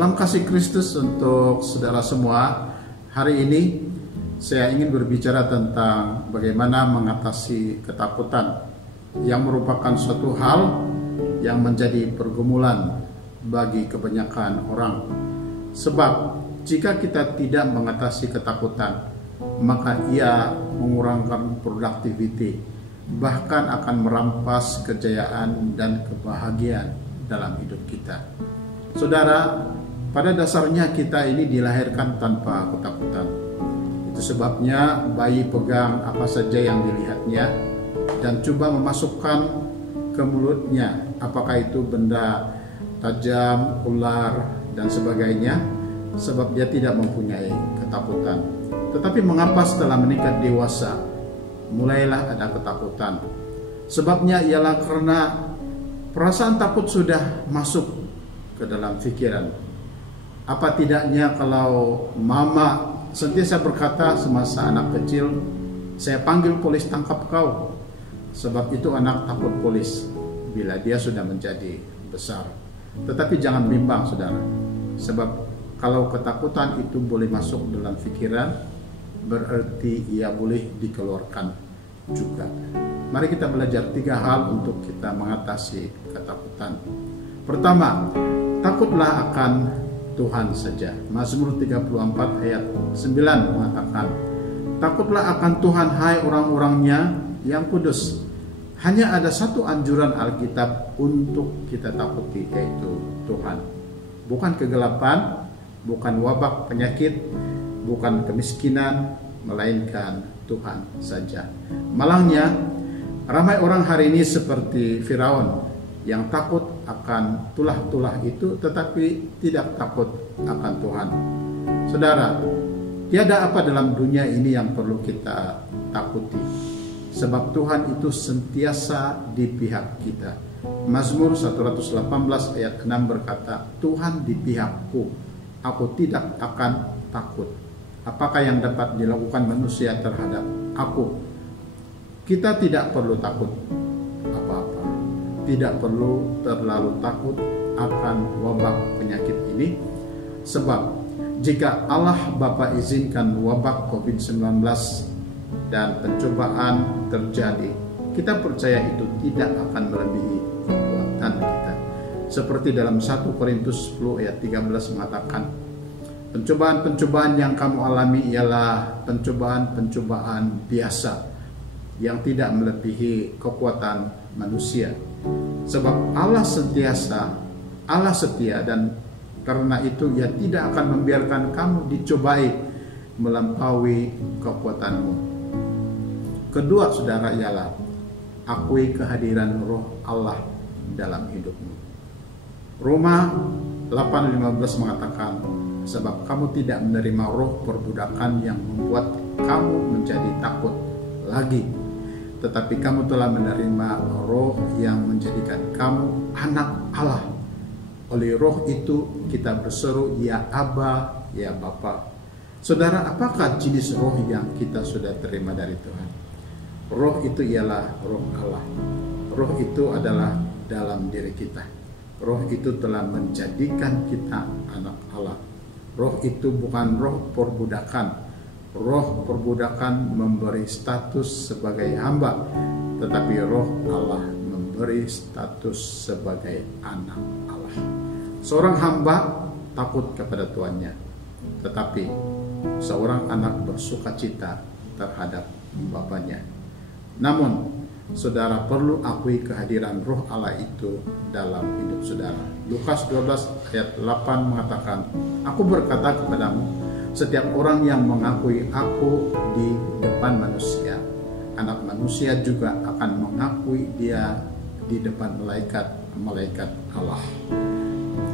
Salam kasih Kristus untuk saudara semua. Hari ini saya ingin berbicara tentang bagaimana mengatasi ketakutan yang merupakan suatu hal yang menjadi pergumulan bagi kebanyakan orang. Sebab jika kita tidak mengatasi ketakutan, maka ia mengurangkan productivity, bahkan akan merampas kejayaan dan kebahagiaan dalam hidup kita. Saudara, pada dasarnya kita ini dilahirkan tanpa ketakutan. Itu sebabnya bayi pegang apa saja yang dilihatnya dan coba memasukkan ke mulutnya, apakah itu benda tajam, ular, dan sebagainya, sebab dia tidak mempunyai ketakutan. Tetapi mengapa setelah meningkat dewasa mulailah ada ketakutan? Sebabnya ialah karena perasaan takut sudah masuk ke dalam pikiran. Apa tidaknya kalau mama sentiasa berkata semasa anak kecil, saya panggil polis tangkap kau. Sebab itu anak takut polis bila dia sudah menjadi besar. Tetapi jangan bimbang saudara, sebab kalau ketakutan itu boleh masuk dalam pikiran, berarti ia boleh dikeluarkan juga. Mari kita belajar 3 hal untuk kita mengatasi ketakutan. Pertama, takutlah akan Tuhan saja. Mazmur 34 ayat 9 mengatakan, takutlah akan Tuhan hai orang-orangnya yang kudus. Hanya ada satu anjuran Alkitab untuk kita takuti, yaitu Tuhan. Bukan kegelapan, bukan wabak penyakit, bukan kemiskinan, melainkan Tuhan saja. Malangnya, ramai orang hari ini seperti Firaun yang takut akan tulah-tulah itu tetapi tidak takut akan Tuhan. Saudara, tiada apa dalam dunia ini yang perlu kita takuti, sebab Tuhan itu sentiasa di pihak kita. Mazmur 118 ayat 6 berkata, Tuhan di pihakku, aku tidak akan takut. Apakah yang dapat dilakukan manusia terhadap aku? Kita tidak perlu takut apa-apa. Tidak perlu terlalu takut akan wabak penyakit ini, sebab jika Allah Bapa izinkan wabak COVID-19 dan pencobaan terjadi, kita percaya itu tidak akan melebihi kekuatan kita. Seperti dalam 1 Korintus 10 ayat 13 mengatakan, pencobaan-pencobaan yang kamu alami ialah pencobaan-pencobaan biasa yang tidak melebihi kekuatan manusia. Sebab Allah setia, dan karena itu ia tidak akan membiarkan kamu dicobai melampaui kekuatanmu. Kedua saudara ialah akui kehadiran Roh Allah dalam hidupmu. Roma 8:15 mengatakan, sebab kamu tidak menerima roh perbudakan yang membuat kamu menjadi takut lagi, tetapi kamu telah menerima roh yang menjadikan kamu anak Allah. Oleh roh itu kita berseru, ya Aba, ya Bapa. Saudara, apakah jenis roh yang kita sudah terima dari Tuhan? Roh itu ialah roh Allah. Roh itu adalah dalam diri kita. Roh itu telah menjadikan kita anak Allah. Roh itu bukan roh perbudakan. Roh perbudakan memberi status sebagai hamba, tetapi roh Allah memberi status sebagai anak Allah. Seorang hamba takut kepada tuannya, tetapi seorang anak bersukacita terhadap bapaknya. Namun, saudara perlu akui kehadiran roh Allah itu dalam hidup saudara. Lukas 12 ayat 8 mengatakan, aku berkata kepadamu, setiap orang yang mengakui aku di depan manusia, anak manusia juga akan mengakui dia di depan malaikat Allah.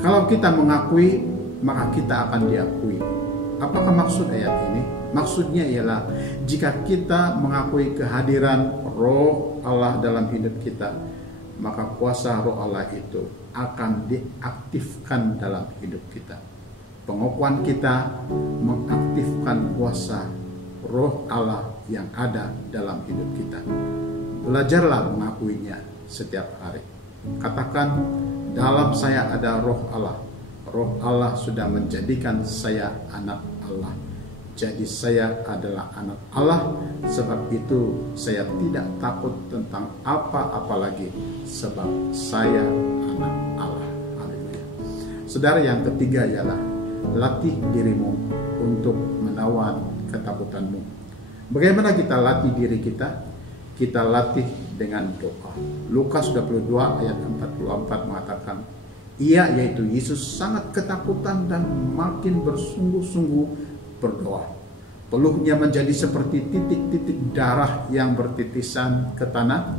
Kalau kita mengakui, maka kita akan diakui. Apakah maksud ayat ini? Maksudnya ialah jika kita mengakui kehadiran roh Allah dalam hidup kita, maka kuasa roh Allah itu akan diaktifkan dalam hidup kita. Pengakuan kita mengaktifkan kuasa roh Allah yang ada dalam hidup kita. Belajarlah mengakuinya setiap hari. Katakan, dalam saya ada roh Allah. Roh Allah sudah menjadikan saya anak Allah. Jadi saya adalah anak Allah. Sebab itu saya tidak takut tentang apa-apa lagi, sebab saya anak Allah. Haleluya. Saudara, yang ketiga ialah latih dirimu untuk menawan ketakutanmu. Bagaimana kita latih diri kita? Kita latih dengan doa. Lukas 22 ayat 44 mengatakan, ia yaitu Yesus sangat ketakutan dan makin bersungguh-sungguh berdoa. Peluhnya menjadi seperti titik-titik darah yang bertitisan ke tanah.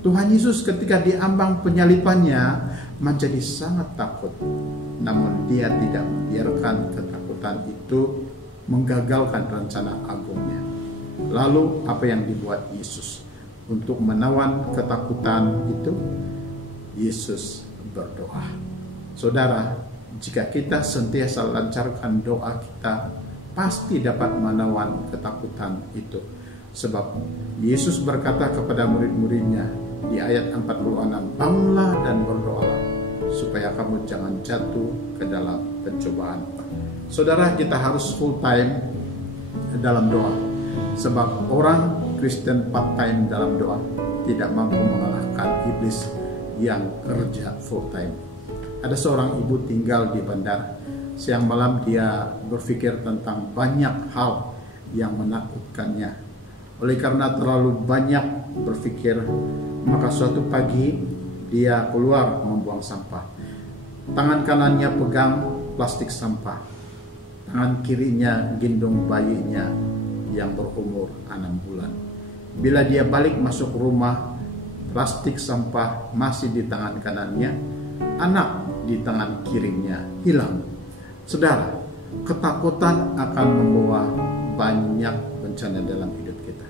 Tuhan Yesus ketika di ambang penyalipannya menjadi sangat takut. Namun dia tidak membiarkan ketakutan itu menggagalkan rencana agungnya. Lalu apa yang dibuat Yesus? Untuk menawan ketakutan itu, Yesus berdoa. Saudara, jika kita sentiasa lancarkan doa kita, pasti dapat menawan ketakutan itu. Sebab Yesus berkata kepada murid-muridnya di ayat 46, bangunlah dan berdoalah, supaya kamu jangan jatuh ke dalam pencobaan. Saudara, kita harus full time dalam doa. Sebab orang Kristen part time dalam doa tidak mampu mengalahkan iblis yang kerja full time. Ada seorang ibu tinggal di bandara. Siang malam dia berpikir tentang banyak hal yang menakutkannya. Oleh karena terlalu banyak berpikir, maka suatu pagi dia keluar membuang sampah. Tangan kanannya pegang plastik sampah. Tangan kirinya gendong bayinya yang berumur 6 bulan. Bila dia balik masuk rumah, plastik sampah masih di tangan kanannya, anak di tangan kirinya hilang. Saudara, ketakutan akan membawa banyak bencana dalam hidup kita.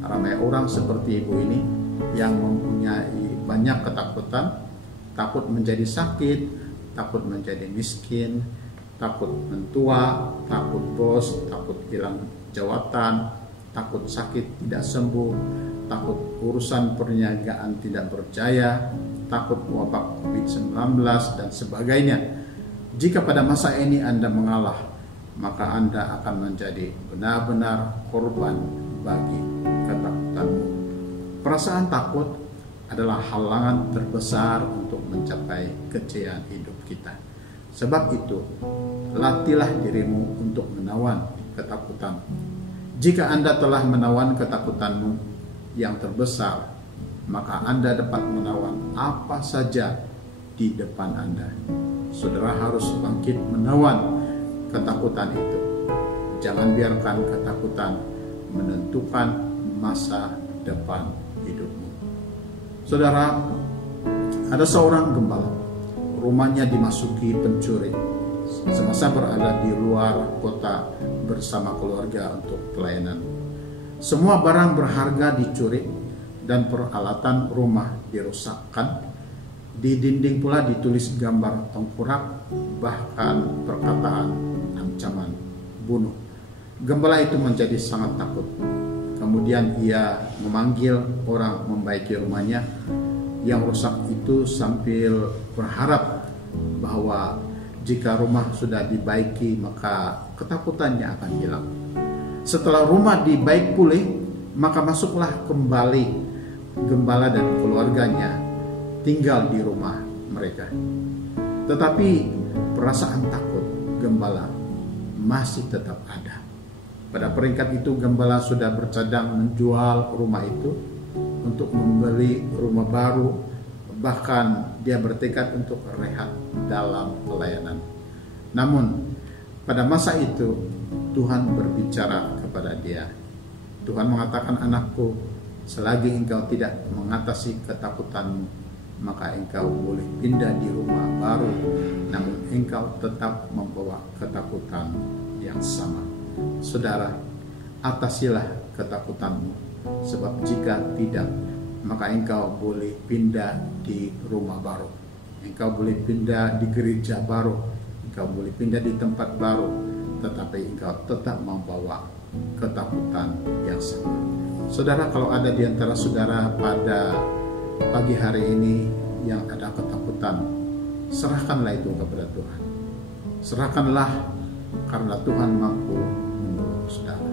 Ramai orang seperti ibu ini yang mempunyai banyak ketakutan, takut menjadi sakit, takut menjadi miskin, takut mentua, takut bos, takut hilang jawatan, takut sakit tidak sembuh, takut urusan perniagaan tidak berjaya, takut wabah COVID-19 dan sebagainya. Jika pada masa ini Anda mengalah, maka Anda akan menjadi benar-benar korban bagi ketakutanmu. Perasaan takut adalah halangan terbesar untuk mencapai kejayaan hidup kita. Sebab itu, latihlah dirimu untuk menawan ketakutan. Jika Anda telah menawan ketakutanmu yang terbesar, maka Anda dapat menawan apa saja di depan Anda. Saudara harus bangkit menawan ketakutan itu. Jangan biarkan ketakutan menentukan masa depan hidupmu. Saudara, ada seorang gembala. Rumahnya dimasuki pencuri semasa berada di luar kota bersama keluarga untuk pelayanan. Semua barang berharga dicuri dan peralatan rumah dirusakkan. Di dinding pula ditulis gambar tengkorak, bahkan perkataan ancaman bunuh. Gembala itu menjadi sangat takut. Kemudian ia memanggil orang membaiki rumahnya yang rusak itu sambil berharap bahwa jika rumah sudah dibaiki maka ketakutannya akan hilang. Setelah rumah dibaik pulih, maka masuklah kembali gembala dan keluarganya tinggal di rumah mereka. Tetapi perasaan takut gembala masih tetap ada. Pada peringkat itu gembala sudah bercadang menjual rumah itu untuk membeli rumah baru, bahkan dia bertekad untuk rehat dalam pelayanan. Namun pada masa itu Tuhan berbicara kepada dia. Tuhan mengatakan, anakku, selagi engkau tidak mengatasi ketakutanmu, maka engkau boleh pindah di rumah baru, namun engkau tetap membawa ketakutan yang sama. Saudara, atasilah ketakutanmu, sebab jika tidak, maka engkau boleh pindah di rumah baru, engkau boleh pindah di gereja baru, engkau boleh pindah di tempat baru, tetapi engkau tetap membawa ketakutan yang sama. Saudara, kalau ada di antara saudara pada pagi hari ini yang ada ketakutan, serahkanlah itu kepada Tuhan. serahkanlah karena Tuhan mampu menolong saudara.